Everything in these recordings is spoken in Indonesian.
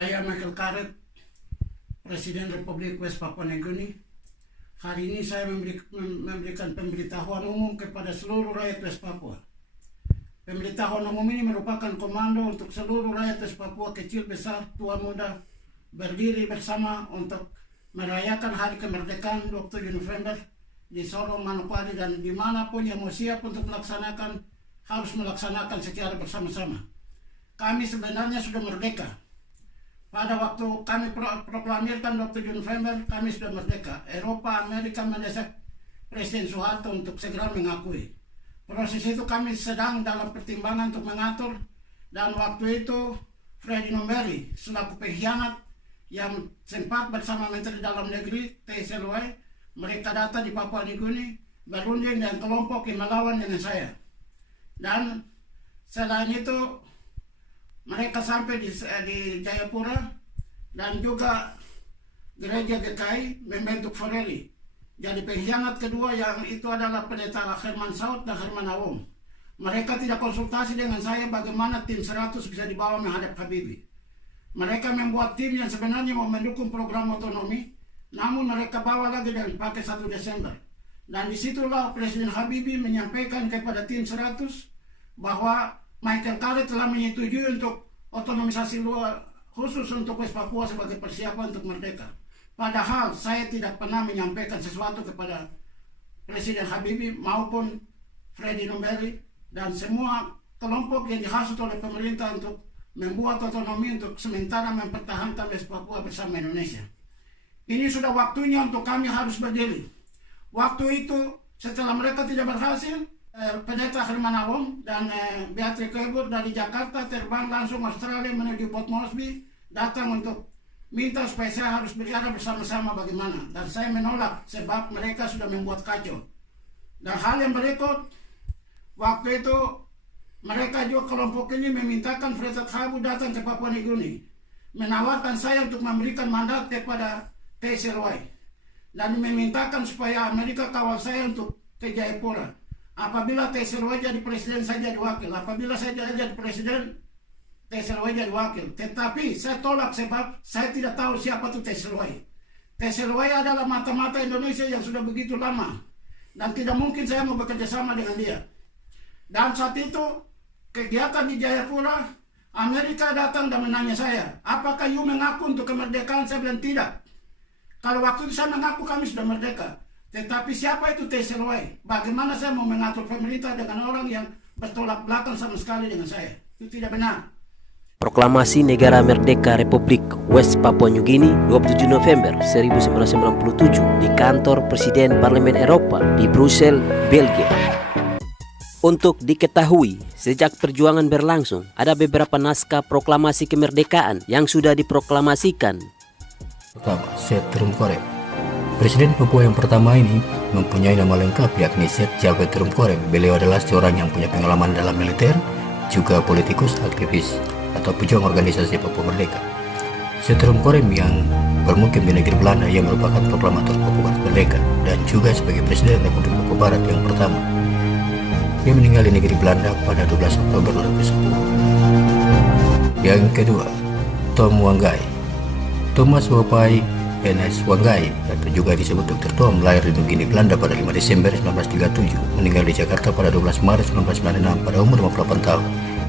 Saya Michael Karet, Presiden Republik West Papua Nugini. Hari ini saya memberikan pemberitahuan umum kepada seluruh rakyat West Papua. Pemberitahuan umum ini merupakan komando untuk seluruh rakyat West Papua, kecil, besar, tua, muda, berdiri bersama untuk merayakan hari kemerdekaan 27 November di Sorong, Manokwari, dan dimanapun yang mau siap untuk melaksanakan, harus melaksanakan secara bersama-sama. Kami sebenarnya sudah merdeka. Pada waktu kami proklamirkan 27 November, kami sudah merdeka. Eropa, Amerika mendesak Presiden Soeharto untuk segera mengakui. Proses itu kami sedang dalam pertimbangan untuk mengatur, dan waktu itu Freddy Numberi selaku pengkhianat yang sempat bersama Menteri Dalam Negeri TSLY, mereka datang di Papua Nugini, berunding dan kelompok yang melawan dengan saya. Dan selain itu mereka sampai di Jayapura, dan juga gereja GKI membentuk Foreli. Jadi pengkhianat kedua yang itu adalah pendeta Herman Saud dan Herman Awom. Mereka tidak konsultasi dengan saya bagaimana tim 100 bisa dibawa menghadap Habibie. Mereka membuat tim yang sebenarnya mau mendukung program otonomi, namun mereka bawa lagi dan pakai 1 Desember. Dan disitulah Presiden Habibie menyampaikan kepada tim 100 bahwa Michael Karet telah menyetujui untuk otonomisasi luar khusus untuk West Papua sebagai persiapan untuk merdeka. Padahal saya tidak pernah menyampaikan sesuatu kepada Presiden Habibie maupun Freddy Numberi dan semua kelompok yang dihasut oleh pemerintah untuk membuat otonomi untuk sementara mempertahankan West Papua bersama Indonesia. Ini sudah waktunya untuk kami harus berdiri. Waktu itu setelah mereka tidak berhasil, Pendeta Herman Awom dan Beatrix Kebur dari Jakarta terbang langsung Australia menuju Port Moresby, datang untuk minta supaya saya harus bicara bersama-sama bagaimana. Dan saya menolak sebab mereka sudah membuat kacau. Dan hal yang berikut, waktu itu mereka juga kelompok ini memintakan Frederick Habu datang ke Papua Nugini, menawarkan saya untuk memberikan mandat kepada TSLY, dan memintakan supaya Amerika kawal saya untuk ke Jayapura. Apabila TSLY jadi presiden, saya jadi wakil. Apabila saya jadi presiden, TSLY jadi wakil. Tetapi saya tolak sebab saya tidak tahu siapa itu TSLY. TSLY adalah mata-mata Indonesia yang sudah begitu lama, dan tidak mungkin saya mau bekerja sama dengan dia. Dan saat itu kegiatan di Jayapura, Amerika datang dan menanya saya, apakah you mengaku untuk kemerdekaan? Saya bilang tidak. Kalau waktu itu saya mengaku kami sudah merdeka. Tetapi siapa itu TSLY? Bagaimana saya mau mengatur pemerintah dengan orang yang bertolak belakang sama sekali dengan saya? Itu tidak benar. Proklamasi Negara Merdeka Republik West Papua Nugini 27 November 1997 di kantor Presiden Parlemen Eropa di Brussel, Belgia. Untuk diketahui, sejak perjuangan berlangsung, ada beberapa naskah proklamasi kemerdekaan yang sudah diproklamasikan. Pertama, Set Terumkorem. Presiden Papua yang pertama ini mempunyai nama lengkap yakni Set Jabet Terumkorem. Beliau adalah seorang yang punya pengalaman dalam militer, juga politikus, aktivis, atau pejuang organisasi Papua Merdeka. Set Terumkorem yang bermukim di negeri Belanda, ia merupakan proklamator Papua Barat Merdeka dan juga sebagai Presiden Republik Papua Barat yang pertama. Ia meninggal di negeri Belanda pada 12 Oktober 2010. Yang kedua, Tom Wanggai. Thomas Wapai N.S. Wanggai, atau juga disebut Dr. Tom, lahir di Nugini, Belanda pada 5 Desember 1937, meninggal di Jakarta pada 12 Maret 1996 pada umur 58 tahun.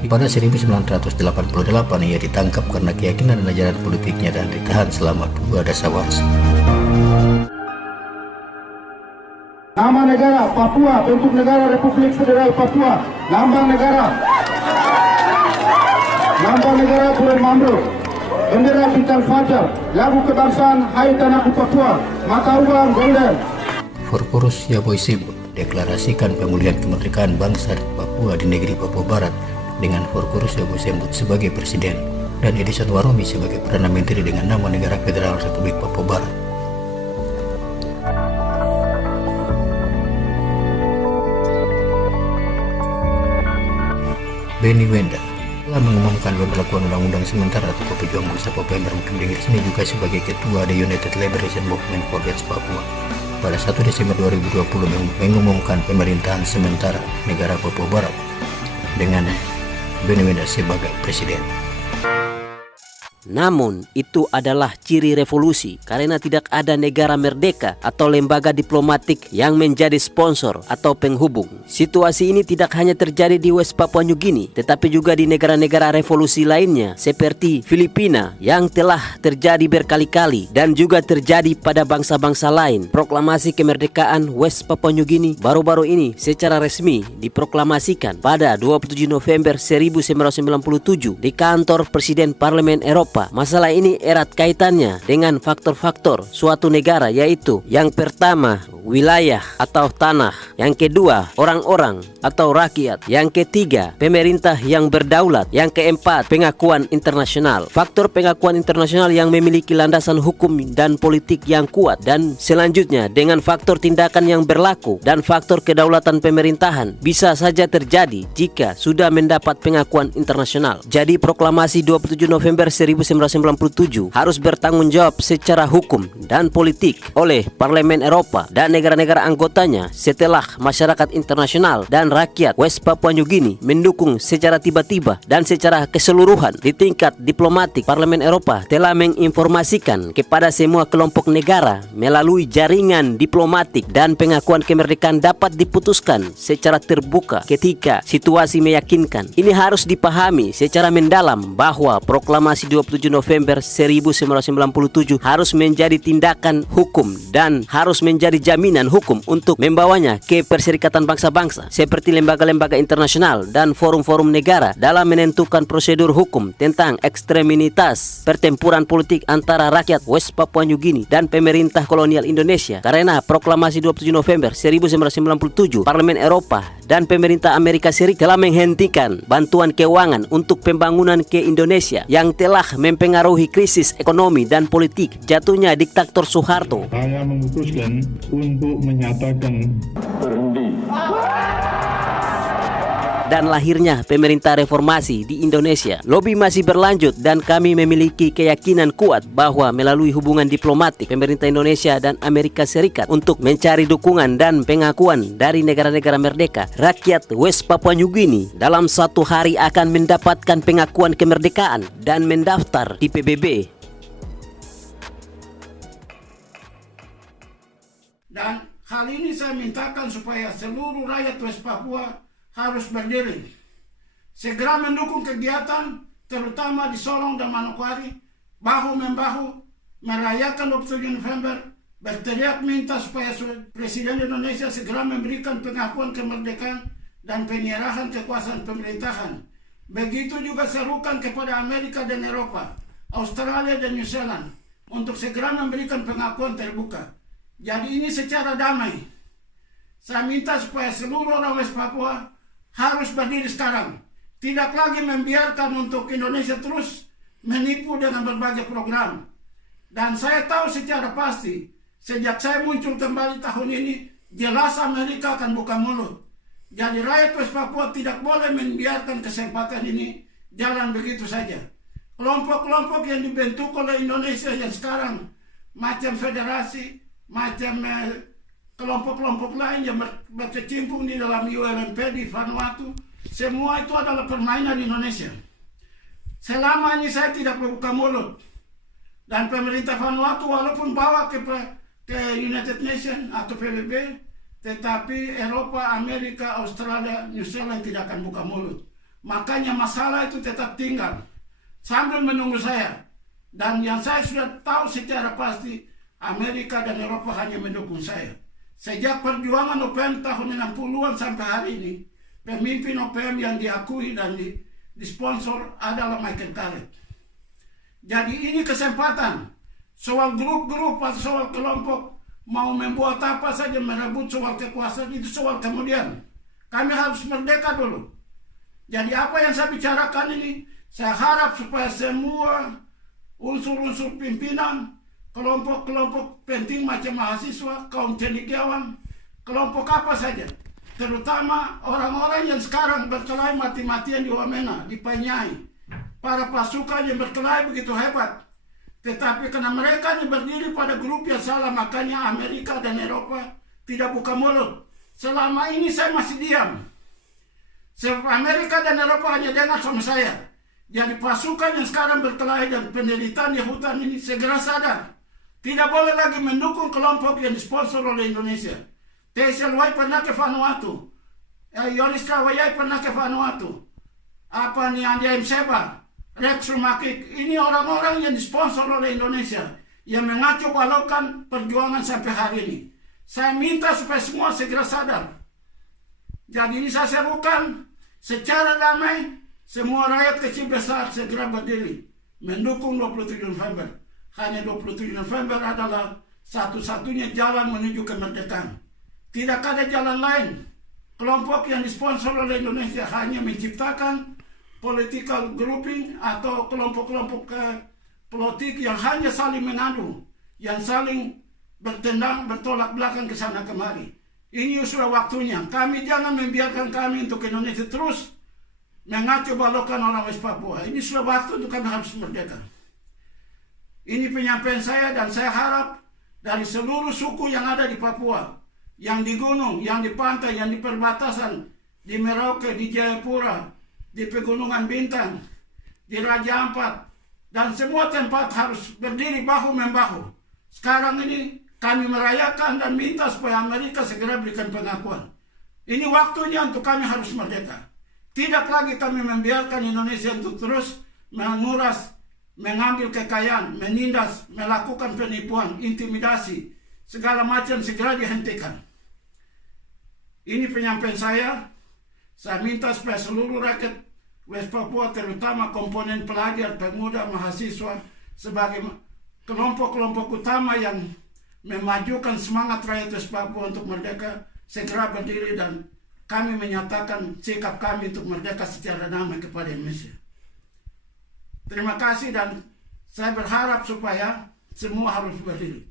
Pada 1988 ia ditangkap karena keyakinan dan ajaran politiknya dan ditahan selama 2 dasawarsa. Nama negara Papua, bentuk negara Republik Federal Papua, lambang negara Pulau Mambruk, bendera bintang fajar, lagu kebangsaan Hai Tanahku Papua, mata uang golden. Forporus Yaboy Simbut deklarasikan pemulihan kemerdekaan bangsa Papua di negeri Papua Barat dengan Forporus Yaboy Simbut sebagai presiden dan Edison Waromi sebagai Perdana Menteri dengan nama Negara Federal Republik Papua Barat. Benny Wenda telah mengumumkan pemberlakuan undang-undang sementara atau pejuang bangsa Papua yang bermukim di Inggris ini juga sebagai ketua The United Liberation Movement for West Papua. Pada 1 Desember 2020 mengumumkan pemerintahan sementara negara Papua Barat dengan Benny Wenda sebagai presiden. Namun itu adalah ciri revolusi karena tidak ada negara merdeka atau lembaga diplomatik yang menjadi sponsor atau penghubung. Situasi ini tidak hanya terjadi di West Papua New Guinea, tetapi juga di negara-negara revolusi lainnya seperti Filipina yang telah terjadi berkali-kali dan juga terjadi pada bangsa-bangsa lain. Proklamasi kemerdekaan West Papua New Guinea baru-baru ini secara resmi diproklamasikan pada 27 November 1997 di kantor Presiden Parlemen Eropa. Masalah ini erat kaitannya dengan faktor-faktor suatu negara, yaitu yang pertama wilayah atau tanah, yang kedua orang-orang atau rakyat, yang ketiga pemerintah yang berdaulat, yang keempat pengakuan internasional. Faktor pengakuan internasional yang memiliki landasan hukum dan politik yang kuat, dan selanjutnya dengan faktor tindakan yang berlaku dan faktor kedaulatan pemerintahan bisa saja terjadi jika sudah mendapat pengakuan internasional. Jadi proklamasi 27 November 1997 harus bertanggung jawab secara hukum dan politik oleh Parlemen Eropa dan negara-negara anggotanya setelah masyarakat internasional dan rakyat West Papua New Guinea mendukung secara tiba-tiba dan secara keseluruhan. Di tingkat diplomatik, Parlemen Eropa telah menginformasikan kepada semua kelompok negara melalui jaringan diplomatik, dan pengakuan kemerdekaan dapat diputuskan secara terbuka ketika situasi meyakinkan. Ini harus dipahami secara mendalam bahwa proklamasi 27 November 1997 harus menjadi tindakan hukum dan harus menjadi jaminan hukum untuk membawanya ke Perserikatan Bangsa-Bangsa seperti lembaga-lembaga internasional dan forum-forum negara dalam menentukan prosedur hukum tentang ekstremitas pertempuran politik antara rakyat West Papua New Guinea dan pemerintah kolonial Indonesia. Karena proklamasi 27 November 1997, Parlemen Eropa dan pemerintah Amerika Serikat telah menghentikan bantuan keuangan untuk pembangunan ke Indonesia yang telah mempengaruhi krisis ekonomi dan politik jatuhnya diktator Soeharto. Saya memutuskan untuk menyatakan berhenti. Dan lahirnya pemerintah reformasi di Indonesia. Lobby masih berlanjut dan kami memiliki keyakinan kuat bahwa melalui hubungan diplomatik pemerintah Indonesia dan Amerika Serikat untuk mencari dukungan dan pengakuan dari negara-negara merdeka, rakyat West Papua New Guinea dalam satu hari akan mendapatkan pengakuan kemerdekaan dan mendaftar di PBB. Dan hal ini saya mintakan supaya seluruh rakyat West Papua harus berdiri, segera mendukung kegiatan terutama di Solong dan Manokwari, bahu-membahu merayakan 27 November, berteriak minta supaya Presiden Indonesia segera memberikan pengakuan kemerdekaan dan penyerahan kekuasaan pemerintahan. Begitu juga serukan kepada Amerika dan Eropa, Australia dan New Zealand untuk segera memberikan pengakuan terbuka. Jadi ini secara damai. Saya minta supaya seluruh orang West Papua harus berdiri sekarang. Tidak lagi membiarkan untuk Indonesia terus menipu dengan berbagai program. Dan saya tahu secara pasti, sejak saya muncul kembali tahun ini, jelas Amerika akan buka mulut. Jadi rakyat West Papua tidak boleh membiarkan kesempatan ini jalan begitu saja. Kelompok-kelompok yang dibentuk oleh Indonesia yang sekarang, macam federasi, macam kelompok-kelompok lain yang berkecimpung di dalam ULMP di Vanuatu, semua itu adalah permainan Indonesia. Selama ini saya tidak membuka mulut, dan pemerintah Vanuatu walaupun bawa ke United Nations atau PBB, tetapi Eropa, Amerika, Australia, New Zealand tidak akan buka mulut. Makanya masalah itu tetap tinggal sambil menunggu saya. Dan yang saya sudah tahu secara pasti, Amerika dan Eropa hanya mendukung saya. Sejak perjuangan OPM tahun 60-an sampai hari ini, pemimpin OPM yang diakui dan disponsor adalah Michael Carlet. Jadi ini kesempatan. Soal grup-grup atau soal kelompok mau membuat apa saja, merebut soal kekuasaan, itu soal kemudian. Kami harus merdeka dulu. Jadi apa yang saya bicarakan ini, saya harap supaya semua unsur-unsur pimpinan, kelompok-kelompok penting macam mahasiswa, kaum cendekiawan, kelompok apa saja, terutama orang-orang yang sekarang berkelahi mati-matian di Wamena, di Panyai, para pasukan yang berkelahi begitu hebat, tetapi karena mereka ini berdiri pada grup yang salah, makanya Amerika dan Eropa tidak buka mulut. Selama ini saya masih diam. Amerika dan Eropa hanya dengar sama saya. Jadi pasukan yang sekarang berkelahi dan penderitaan di hutan ini segera sadar. Tidak boleh lagi mendukung kelompok yang disponsor oleh Indonesia. Tesel Wai pernah ke Vanuatu. Yonis Kawayai pernah ke Vanuatu. Apa nih Andi Seba, Rex Rumakik. Ini orang-orang yang disponsor oleh Indonesia. Yang mengacu balokkan perjuangan sampai hari ini. Saya minta supaya semua segera sadar. Jadi ini saya serukan secara damai. Semua rakyat kecil besar segera berdiri mendukung 27 November. Hanya 27 November adalah satu-satunya jalan menuju kemerdekaan. Tidak ada jalan lain. Kelompok yang disponsor oleh Indonesia hanya menciptakan political grouping atau kelompok-kelompok politik yang hanya saling mengadu, yang saling bertendang, bertolak belakang ke sana kemari. Ini sudah waktunya. Kami jangan membiarkan kami untuk Indonesia terus mengacu balokkan orang West Papua. Ini sudah waktu untuk kami harus merdeka. Ini penyampaian saya dan saya harap dari seluruh suku yang ada di Papua, yang di gunung, yang di pantai, yang di perbatasan, di Merauke, di Jayapura, di Pegunungan Bintang, di Raja Ampat, dan semua tempat harus berdiri bahu-membahu. Sekarang ini kami merayakan dan minta supaya Amerika segera berikan pengakuan. Ini waktunya untuk kami harus merdeka. Tidak lagi kami membiarkan Indonesia untuk terus menguras, mengambil kekayaan, menindas, melakukan penipuan, intimidasi, segala macam segera dihentikan. Ini penyampaian saya. Saya minta supaya seluruh rakyat West Papua, terutama komponen pelajar, pemuda, mahasiswa, sebagai kelompok-kelompok utama yang memajukan semangat rakyat West Papua untuk merdeka, segera berdiri dan kami menyatakan sikap kami untuk merdeka secara damai kepada Indonesia. Terima kasih dan saya berharap supaya semua harus berdiri.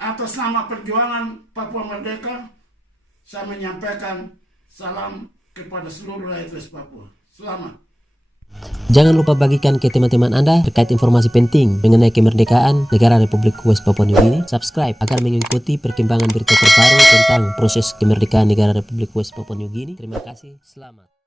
Atas nama perjuangan Papua Merdeka, saya menyampaikan salam kepada seluruh rakyat West Papua. Selamat. Jangan lupa bagikan ke teman-teman Anda terkait informasi penting mengenai kemerdekaan negara Republik West Papua New Guinea. Subscribe agar mengikuti perkembangan berita terbaru tentang proses kemerdekaan negara Republik West Papua New Guinea. Terima kasih, selamat.